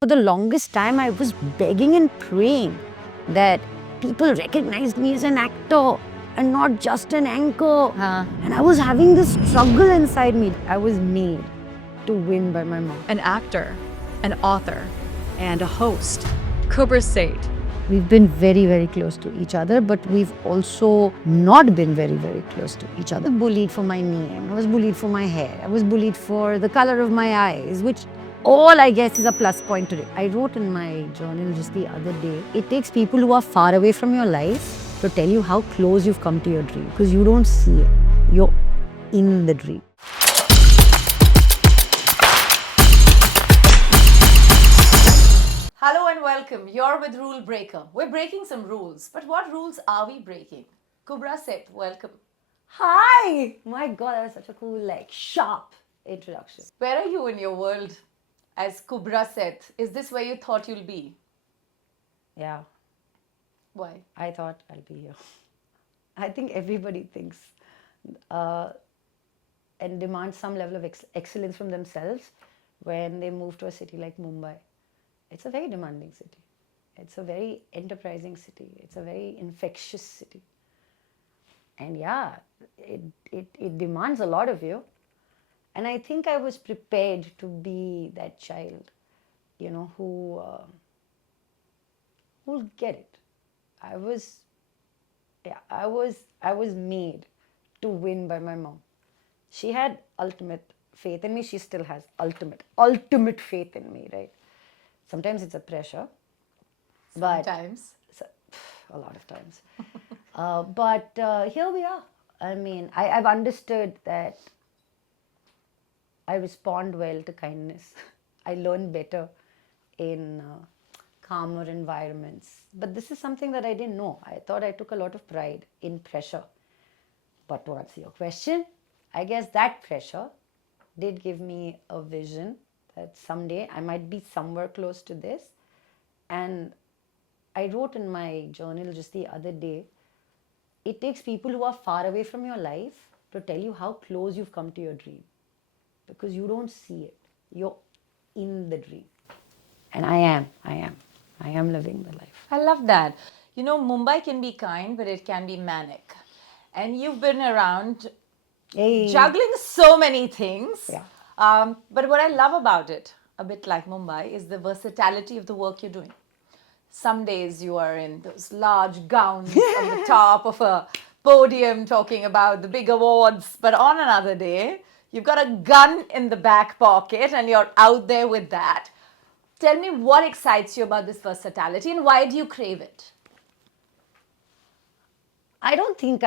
For the longest time, I was begging and praying that people recognized me as an actor and not just an anchor. And I was having this struggle inside me. I was made to win by my mom. An actor, an author, and a host, Kubbra Sait. We've been very, very close to each other, but we've also not been very, very close to each other. I was bullied for my name, I was bullied for my hair, I was bullied for the color of my eyes, which all I guess is a plus point today. I wrote in my journal just the other day, it takes people who are far away from your life to tell you how close you've come to your dream, because you don't see it, you're in the dream. Hello and welcome. You're with Rule Breaker. We're breaking some rules. But what rules are we breaking? Kubbra Sait, welcome. Hi! My God, that was such a cool, sharp introduction. Where are you in your world as Kubbra Sait? Is this where you thought you'll be? Yeah, Why? I thought I'll be here. I think everybody thinks and demands some level of excellence from themselves when they move to a city like Mumbai. It's a very demanding city. It's a very enterprising city. It's a very infectious city. And yeah, it demands a lot of you. And I think I was prepared to be that child, who'll get it. I was made to win by my mom. She had ultimate faith in me. She still has ultimate faith in me, right? Sometimes it's a pressure. Sometimes. A lot of times. But here we are. I mean, I've understood that I respond well to kindness. I learn better in calmer environments. But this is something that I didn't know. I thought I took a lot of pride in pressure. But to answer your question, I guess that pressure did give me a vision that someday I might be somewhere close to this. And I wrote in my journal just the other day, it takes people who are far away from your life to tell you how close you've come to your dream. Because you don't see it. You're in the dream. And I am living the life. I love that. You know, Mumbai can be kind, but it can be manic. And you've been around juggling so many things. Yeah. But what I love about it, a bit like Mumbai, is the versatility of the work you're doing. Some days you are in those large gowns on the top of a podium talking about the big awards, but on another day, you've got a gun in the back pocket and you're out there with that. Tell me what excites you about this versatility and why do you crave it? I don't think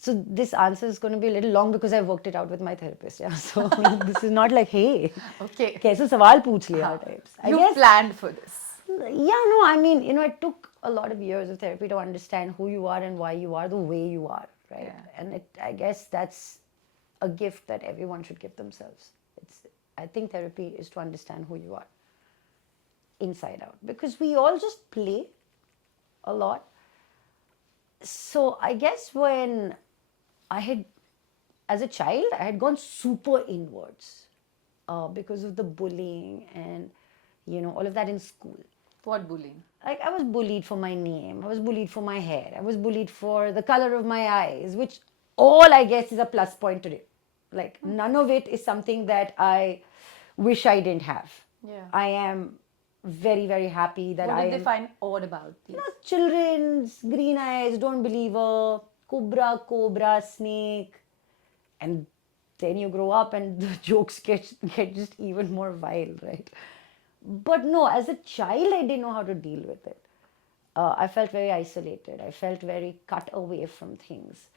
so this answer is going to be a little long because I worked it out with my therapist. Yeah, so this is not like, hey, Okay. कैसे सवाल पूछ लिया types. You planned for this. Yeah, no, I mean, it took a lot of years of therapy to understand who you are and why you are the way you are, right? Yeah. And I guess that's a gift that everyone should give themselves. I think therapy is to understand who you are inside out, because we all just play a lot. So I guess when as a child, I had gone super inwards because of the bullying and, all of that in school. What bullying? Like, I was bullied for my name, I was bullied for my hair, I was bullied for the color of my eyes, which all I guess is a plus point today. Like, none of it is something that I wish I didn't have. Yeah. I am very, very happy that What did they find odd about these? Children's green eyes, don't believe her, cobra, snake. And then you grow up and the jokes get just even more wild, right? But no, as a child, I didn't know how to deal with it. I felt very isolated. I felt very cut away from things.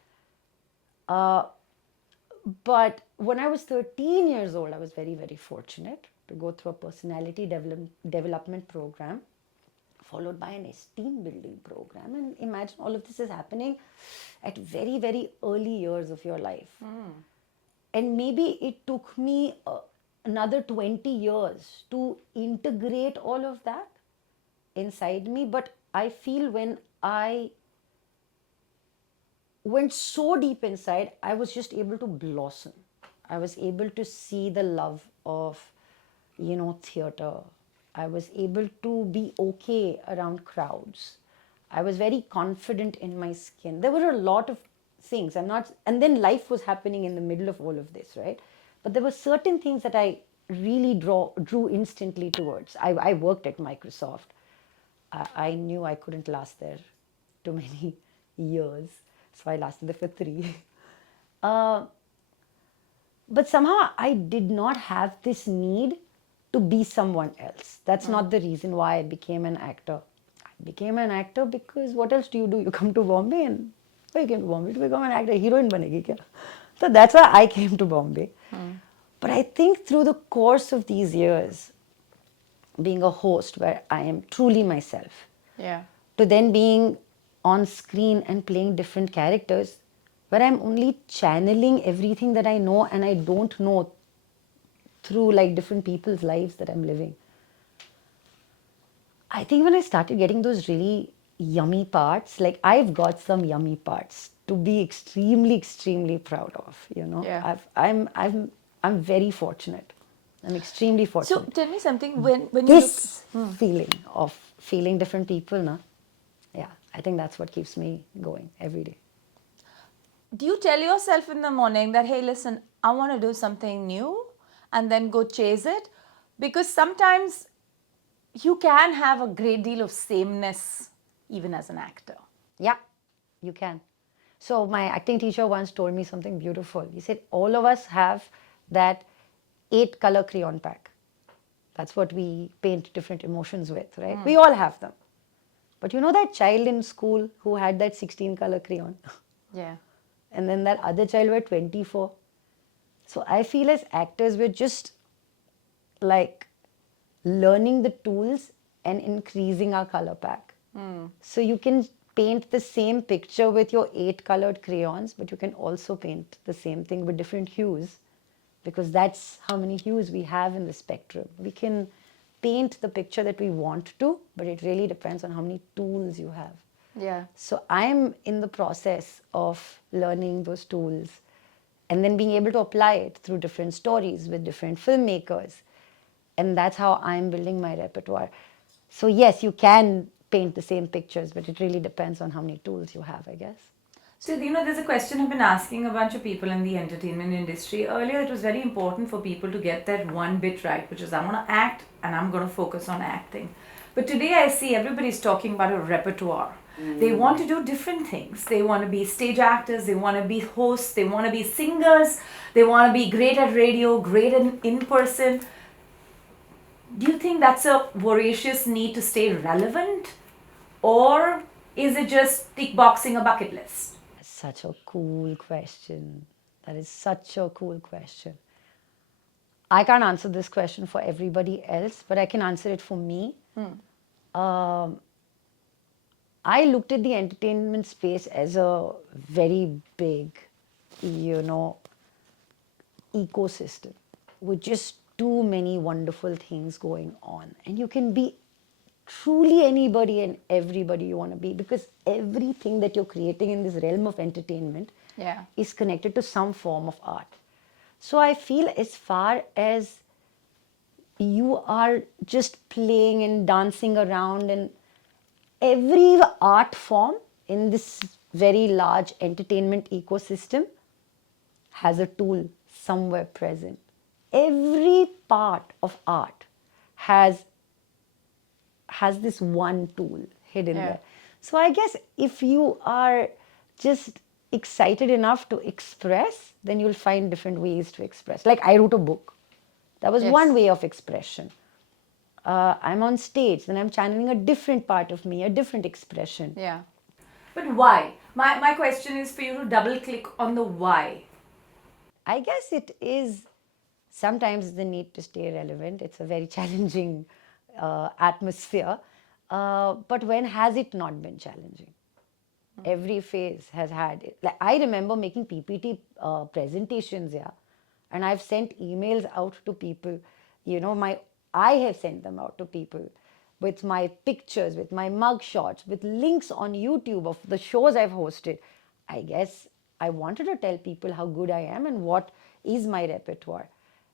But when I was 13 years old, I was very, very fortunate to go through a personality development program, followed by an esteem building program. And imagine all of this is happening at very, very early years of your life. And maybe it took me another 20 years to integrate all of that inside me. But I feel when I went so deep inside, I was just able to blossom. I was able to see the love of, theater. I was able to be okay around crowds. I was very confident in my skin. There were a lot of things. And then life was happening in the middle of all of this, right? But there were certain things that I really drew instantly towards. I worked at Microsoft. I knew I couldn't last there too many years, so I lasted there for 3. But somehow I did not have this need to be someone else. That's not the reason why I became an actor. I became an actor because what else do? You come to Bombay and why you came to Bombay? To become an actor. Heroine banegi kya? So that's why I came to Bombay. But I think through the course of these years, being a host where I am truly myself, Yeah. to then being on screen and playing different characters where I'm only channeling everything that I know and I don't know through like different people's lives that I'm living. I think when I started getting those really yummy parts, like I've got some yummy parts to be extremely, extremely proud of, Yeah. I'm very fortunate. I'm extremely So fortunate. tell me something, when you look, This feeling of feeling different people, yeah, I think that's what keeps me going every day. do you tell yourself in the morning that, hey, listen, I want to do something new, and then go chase it? Because sometimes you can have a great deal of sameness even as an actor. Yeah, you can. So my acting teacher once told me something beautiful. He said, all of us have that 8-color crayon pack. That's what we paint different emotions with, right? We all have them. But you know that child in school who had that 16-color crayon? Yeah. And then that other child were 24. So I feel as actors, we're just like learning the tools and increasing our color pack. So you can paint the same picture with your 8-colored crayons, but you can also paint the same thing with different hues, because that's how many hues we have in the spectrum. We can paint the picture that we want to, but it really depends on how many tools you have. Yeah. So I'm in the process of learning those tools and then being able to apply it through different stories with different filmmakers. And that's how I'm building my repertoire. So yes, you can paint the same pictures, but it really depends on how many tools you have, I guess. So, there's a question I've been asking a bunch of people in the entertainment industry. Earlier, it was very important for people to get that one bit right, which is, I'm going to act and I'm going to focus on acting. But today, I see everybody's talking about a repertoire. They want to do different things. They want to be stage actors, they want to be hosts, they want to be singers, they want to be great at radio, great in person. Do you think that's a voracious need to stay relevant? Or is it just tick boxing a bucket list? Such a cool question. That is such a cool question. I can't answer this question for everybody else, but I can answer it for me. I looked at the entertainment space as a very big, ecosystem with just too many wonderful things going on. And you can be truly anybody and everybody you want to be, because everything that you're creating in this realm of entertainment Yeah. is connected to some form of art. So I feel as far as you are just playing and dancing around, and every art form in this very large entertainment ecosystem has a tool somewhere present. Every part of art has this one tool hidden Yeah. there. So I guess if you are just excited enough to express, then you'll find different ways to express. Like I wrote a book. That was Yes. one way of expression. I'm on stage, then I'm channeling a different part of me, a different expression. Yeah. But why? My question is for you to double click on the why. I guess it is sometimes the need to stay relevant. It's a very challenging atmosphere. But when has it not been challenging? Every phase has had it. Like I remember making PPT presentations, yeah, and I've sent emails out to people. I have sent them out to people with my pictures, with my mug shots, with links on YouTube of the shows I've hosted. I guess I wanted to tell people how good I am and what is my repertoire,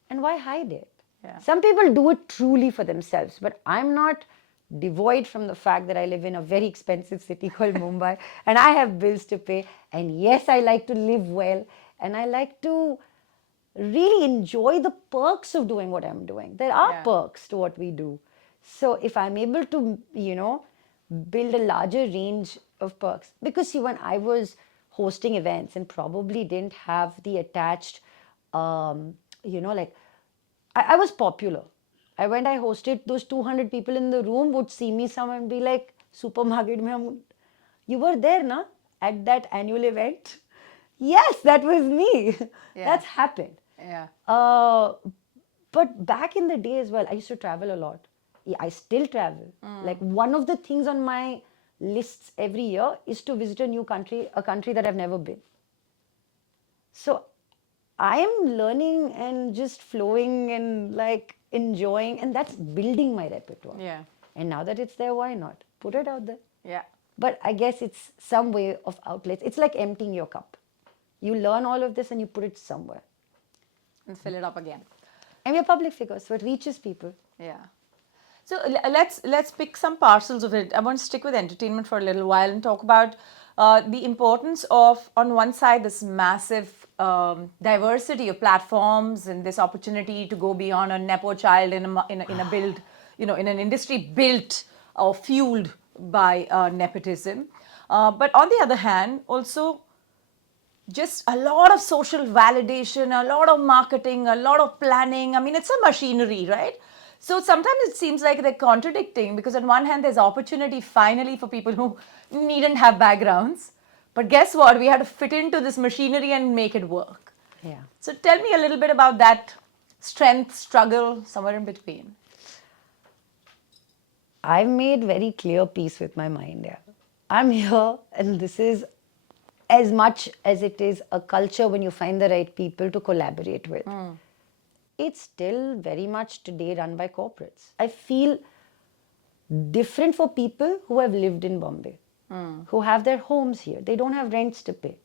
and why hide it? Yeah. Some people do it truly for themselves, but I'm not devoid from the fact that I live in a very expensive city called Mumbai and I have bills to pay. And yes, I like to live well and I like to really enjoy the perks of doing what I'm doing. There are Yeah. perks to what we do. So if I'm able to, build a larger range of perks, because see, when I was hosting events and probably didn't have the attached, like I was popular. I hosted those 200 people in the room would see me somewhere and be like, supermarket mein you were there, na? At that annual event? Yes, that was me. Yeah. That's happened. Yeah. But back in the day as well, I used to travel a lot. Yeah, I still travel. Like one of the things on my lists every year is to visit a new country, a country that I've never been. So I am learning and just flowing and like enjoying, and that's building my repertoire. Yeah. And now that it's there, why not? Put it out there. Yeah. But I guess it's some way of outlets. It's like emptying your cup. You learn all of this and you put it somewhere. And fill it up again. And we're public figures, so it reaches people. Yeah. So let's pick some parcels of it. I want to stick with entertainment for a little while and talk about the importance of, on one side, this massive diversity of platforms and this opportunity to go beyond a nepo child in a build, in an industry built or fueled by nepotism. But on the other hand, also just a lot of social validation, a lot of marketing, a lot of planning. I mean, it's a machinery, right? So sometimes it seems like they're contradicting, because on one hand, there's opportunity finally for people who needn't have backgrounds. But guess what? We had to fit into this machinery and make it work. Yeah. So tell me a little bit about that strength, struggle, somewhere in between. I've made very clear peace with my mind. Yeah. I'm here, and this is as much as it is a culture when you find the right people to collaborate with. It's still very much today run by corporates. I feel different for people who have lived in Bombay, who have their homes here. They don't have rents to pay.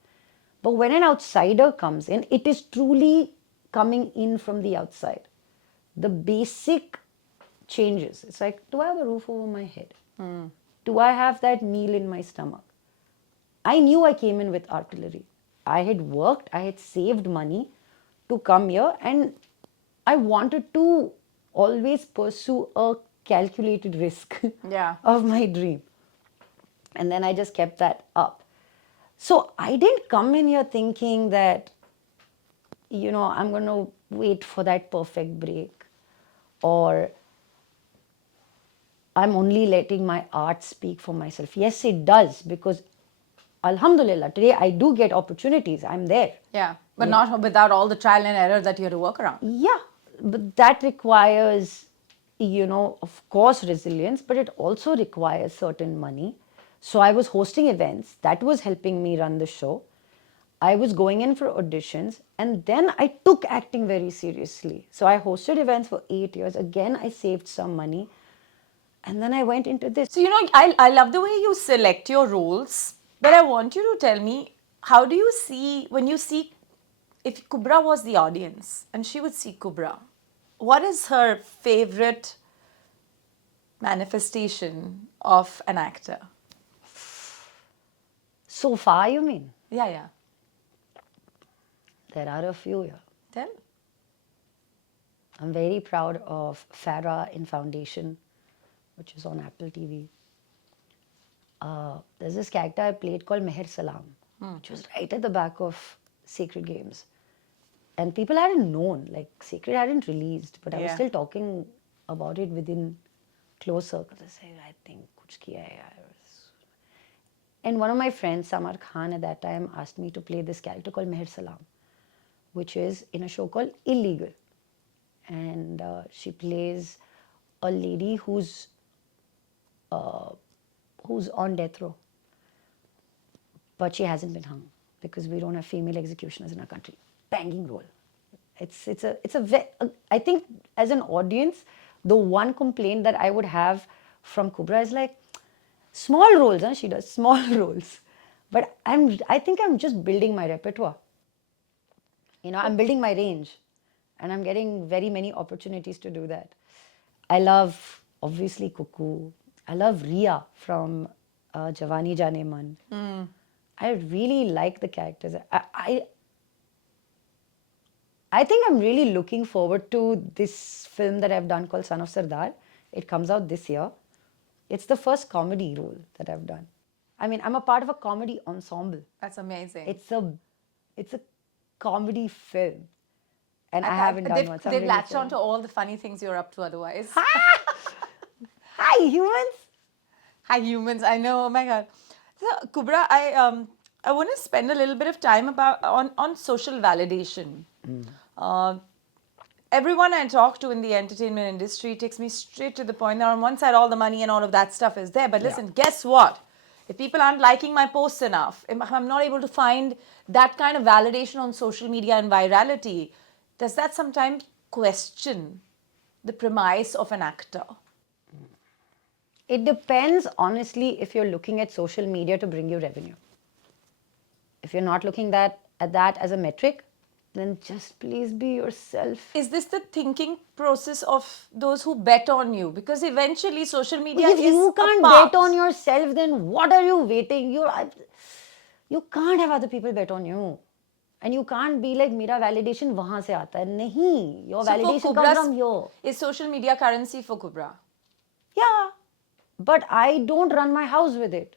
But when an outsider comes in, it is truly coming in from the outside. The basic changes. It's like, do I have a roof over my head? Do I have that meal in my stomach? I knew I came in with artillery. I had worked, I had saved money to come here, and I wanted to always pursue a calculated risk Yeah. of my dream. And then I just kept that up. So I didn't come in here thinking that, I'm going to wait for that perfect break, or I'm only letting my art speak for myself. Yes, it does, because Alhamdulillah, today I do get opportunities. I'm there. Yeah. But not without all the trial and error that you had to work around. Yeah, but that requires, of course, resilience, but it also requires certain money. So I was hosting events. That was helping me run the show. I was going in for auditions, and then I took acting very seriously. So I hosted events for 8 years. Again, I saved some money. And then I went into this. So, I love the way you select your roles, but I want you to tell me, how do you see, when you see, if Kubbra was the audience and she would see Kubbra, what is her favorite manifestation of an actor? So far, you mean? Yeah, yeah. There are a few here. Tell. I'm very proud of Farah in Foundation, which is on Apple TV. There's this character I played called Meher Salam, which was right at the back of Sacred Games. And people hadn't known, like Sacred hadn't released, but I was Yeah. still talking about it within close circles. I said, I think kuch kiya hai yaar. And one of my friends, Samar Khan, at that time asked me to play this character called Meher Salam, which is in a show called Illegal. And she plays a lady who's on death row, but she hasn't been hung because we don't have female executioners in our country. Banging role. I think as an audience, the one complaint that I would have from Kubbra is like, small roles, she does small roles. But I think I'm just building my repertoire. I'm building my range. and I'm getting very many opportunities to do that. I love, obviously, Cuckoo. I love Ria from Jawani Jaane Man. I really like the characters. I think I'm really looking forward to this film that I've done called Son of Sardar. It comes out this year. It's the first comedy role that I've done. I mean, I'm a part of a comedy ensemble. That's amazing. It's a comedy film, and I haven't done one. So I'm They've really latched excited. on to all the funny things you're up to otherwise. Hi, humans. Hi, humans. I know. Oh my God. So, Kubbra, I want to spend a little bit of time on social validation. Everyone I talk to in the entertainment industry takes me straight to the point that on one side all the money and all of that stuff is there, but listen, guess what? If people aren't liking my posts enough, if I'm not able to find that kind of validation on social media and virality, does that sometimes question the premise of an actor? It depends, honestly, if you're looking at social media to bring you revenue. If you're not looking at that as a metric, then just please be yourself. Is this the thinking process of those who bet on you? Because eventually social media If is you can't a part. bet on yourself, then what are you waiting? You can't have other people bet on you. And you can't be like, मेरा validation वहाँ से आता है. नहीं, your So for validation Kubbra's- comes from here. Is social media currency for Kubbra? Yeah, but I don't run my house with it.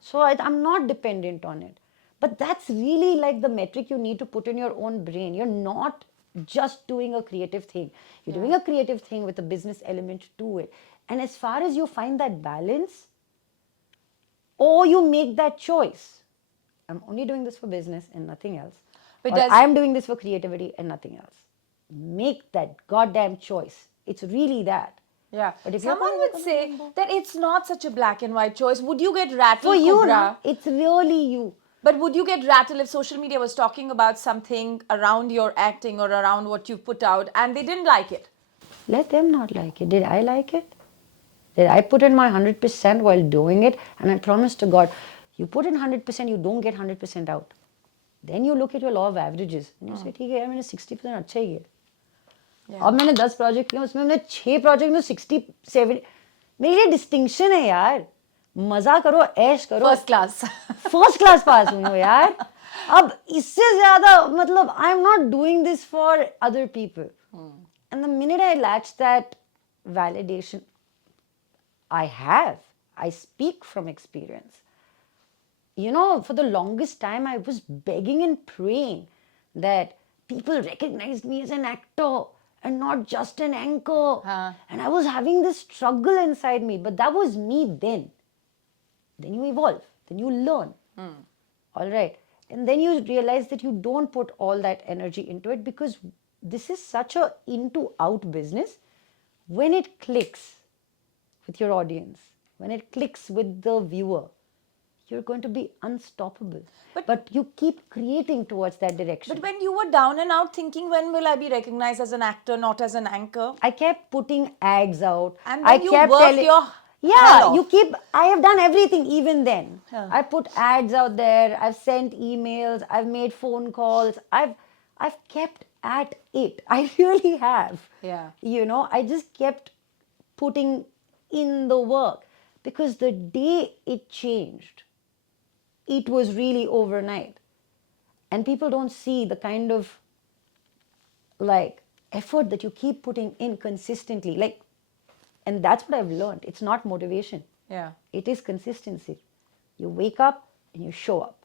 So I'm not dependent on it. But that's really like the metric you need to put in your own brain. You're not just doing a creative thing. You're doing a creative thing with a business element to it. And as far as you find that balance, or you make that choice, I'm only doing this for business and nothing else. But Or I'm doing this for creativity and nothing else. Make that goddamn choice. It's really that. Yeah. But if you're Someone not would like a say rainbow- that it's not such a black and white choice. Would you get rattled, For you, Kubbra? na, it's really you. But would you get rattled if social media was talking about something around your acting or around what you put out and they didn't like it? Let them not like it. Did I like it? Did I put in my 100% while doing it? And I promise to God, you put in 100%, you don't get 100% out. Then you look at your law of averages and you say, ठीक है यार मैंने 60% अच्छा ही किया. अब मैंने 10 project किए उसमें मैंने 6 प्रोजेक्ट में 60 70 मेरे लिए डिस्टिंक्शन है यार. मजा करो, ऐश करो. First class. First class pass हुई हो यार. अब इससे ज्यादा मतलब I am not doing this for other people. And the minute I latch that validation, I speak from experience. You know, for the longest time, I was begging and praying that people recognized me as an actor and not just an anchor. And I was having this struggle inside me, but that was me then. Then you evolve, then you learn. All right. And then you realize that you don't put all that energy into it because this is such a into out business. When it clicks with your audience, when it clicks with the viewer, you're going to be unstoppable. But you keep creating towards that direction. But when you were down and out thinking, when will I be recognized as an actor, not as an anchor? I kept putting ads out. And I then you kept worked telling, your hell yeah, off. you keep. I have done everything even then. I put ads out there. I've sent emails. I've made phone calls. I've kept at it. I really have. Yeah. You know, I just kept putting in the work because the day it changed, it was really overnight. And people don't see the kind of like effort that you keep putting in consistently. Like, and that's what I've learned. It's not motivation. Yeah. It is consistency. You wake up and you show up.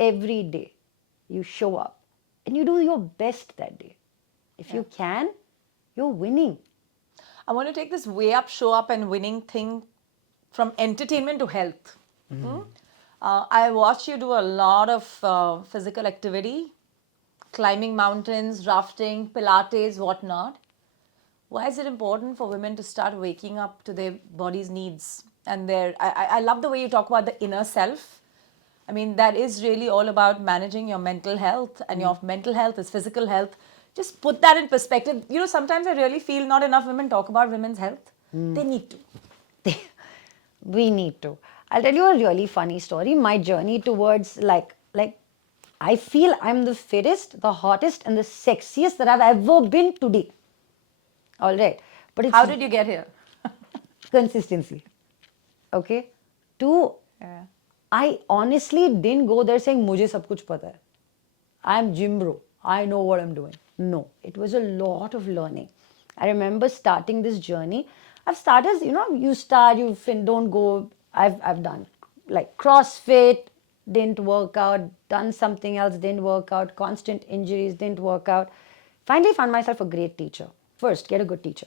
Every day you show up and you do your best that day. If you can, you're winning. I want to take this way up, show up, and winning thing from entertainment to health. I watch you do a lot of physical activity, climbing mountains, rafting, Pilates, whatnot. Why is it important for women to start waking up to their body's needs? And I love the way you talk about the inner self. I mean, that is really all about managing your mental health, and your mental health is physical health. Just put that in perspective. You know, sometimes I really feel not enough women talk about women's health. They need to. We need to. I'll tell you a really funny story. My journey towards like I feel I'm the fittest, the hottest, and the sexiest that I've ever been today. All right. But it's How did you get here? consistency. Okay. Two, Yeah. I honestly didn't go there saying, मुझे सब कुछ पता है. I'm gym bro. I know what I'm doing. No, it was a lot of learning. I remember starting this journey. I've started, you start, don't go. I've done like CrossFit, didn't work out, done something else, didn't work out, constant injuries, didn't work out. Finally found myself a great teacher. First, get a good teacher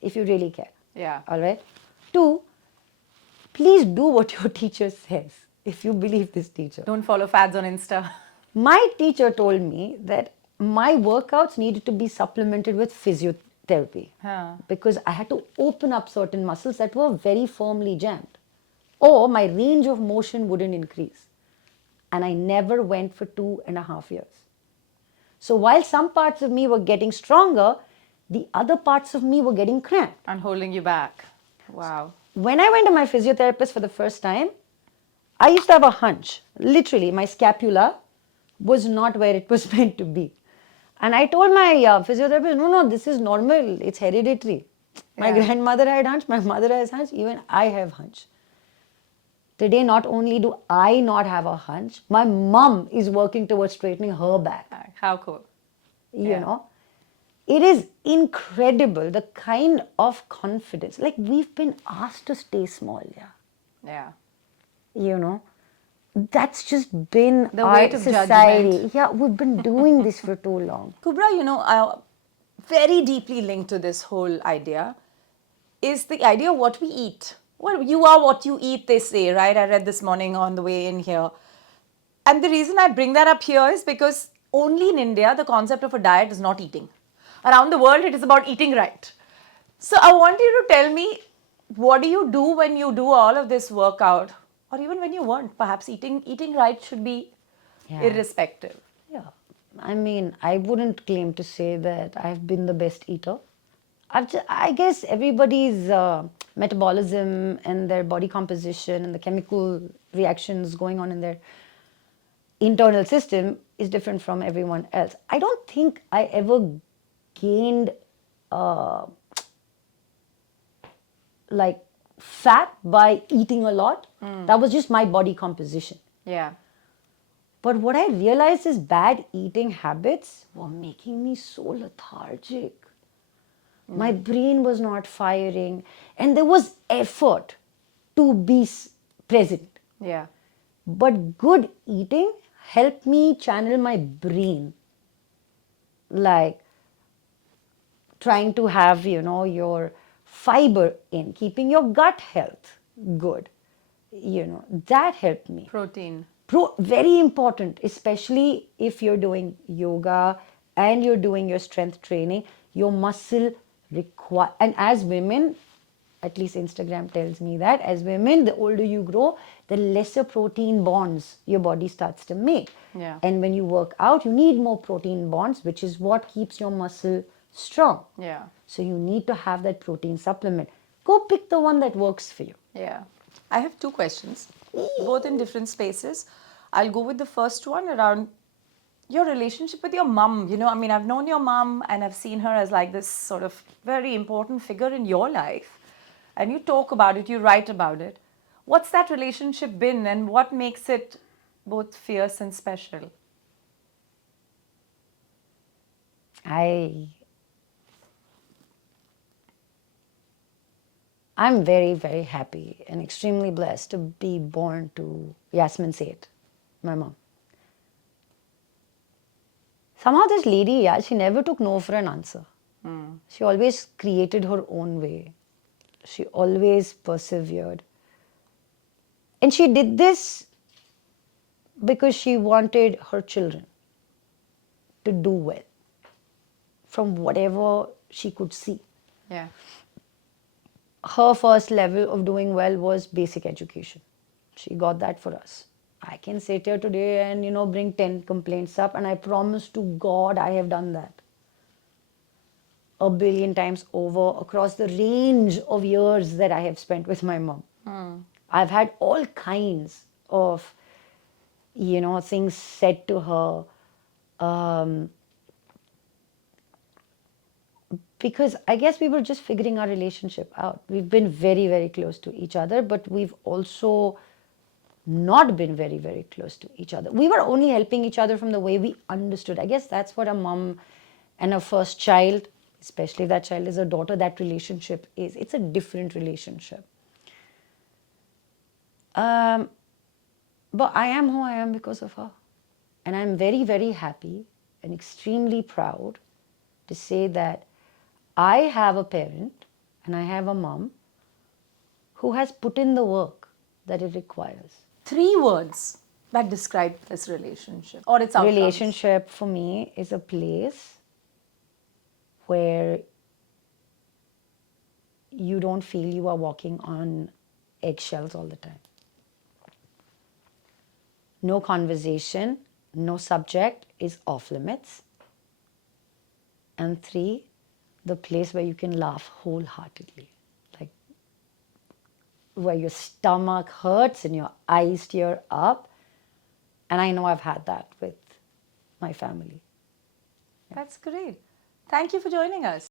if you really care. Yeah. All right. Two, please do what your teacher says if you believe this teacher. Don't follow fads on Insta. My teacher told me that my workouts needed to be supplemented with physiotherapy because I had to open up certain muscles that were very firmly jammed, or my range of motion wouldn't increase. And I never went for 2.5 years. So while some parts of me were getting stronger, the other parts of me were getting cramped. And holding you back. Wow. When I went to my physiotherapist for the first time, I used to have a hunch. Literally, my scapula was not where it was meant to be. And I told my physiotherapist, no, this is normal. It's hereditary. My grandmother had hunch, my mother has hunch, even I have hunch. Today, not only do I not have a hunch, my mom is working towards straightening her back. How cool. You know, it is incredible the kind of confidence. Like, we've been asked to stay small, Yeah. you know, that's just been The our weight of society. judgment. Yeah, we've been doing this for too long. Kubbra, very deeply linked to this whole idea is the idea of what we eat. Well, you are what you eat, they say, right? I read this morning on the way in here. And the reason I bring that up here is because only in India, the concept of a diet is not eating. Around the world, it is about eating right. So I want you to tell me, what do you do when you do all of this workout? Or even when you weren't, perhaps eating right should be irrespective. Yeah. I mean, I wouldn't claim to say that I've been the best eater. I guess everybody's metabolism and their body composition and the chemical reactions going on in their internal system is different from everyone else. I don't think I ever gained like fat by eating a lot. That was just my body composition. Yeah. But what I realized is bad eating habits were making me so lethargic. My brain was not firing, and there was effort to be present. Yeah. But good eating helped me channel my brain. Like trying to have, your fiber in, keeping your gut health good. That helped me. Protein. Very important, especially if you're doing yoga and you're doing your strength training, your muscle require, and as women, at least Instagram tells me that as women, the older you grow, the lesser protein bonds your body starts to make. Yeah. And when you work out, you need more protein bonds, which is what keeps your muscle strong. Yeah. So you need to have that protein supplement. Go pick the one that works for you. Yeah. I have two questions, both in different spaces. I'll go with the first one around your relationship with your mum. I've known your mum and I've seen her as like this sort of very important figure in your life. And you talk about it, you write about it. What's that relationship been and what makes it both fierce and special? I'm very, very happy and extremely blessed to be born to Yasmin Sait, my mom. Somehow this lady, she never took no for an answer. She always created her own way. She always persevered. And she did this because she wanted her children to do well from whatever she could see. Yeah. Her first level of doing well was basic education. She got that for us. I can sit here today and, bring 10 complaints up, and I promise to God I have done that 1 billion times over across the range of years that I have spent with my mom. I've had all kinds of, things said to her. Because I guess we were just figuring our relationship out. We've been very, very close to each other, but we've also not been very, very close to each other. We were only helping each other from the way we understood. I guess that's what a mom and a first child, especially if that child is a daughter, that relationship is. It's a different relationship. But I am who I am because of her. And I'm very, very happy and extremely proud to say that I have a parent and I have a mom who has put in the work that it requires. 3 words that describe this relationship or its outcomes. Relationship for me is a place where you don't feel you are walking on eggshells all the time. No conversation, no subject is off limits. And 3, the place where you can laugh wholeheartedly, like where your stomach hurts and your eyes tear up. And I know I've had that with my family. That's great. Thank you for joining us.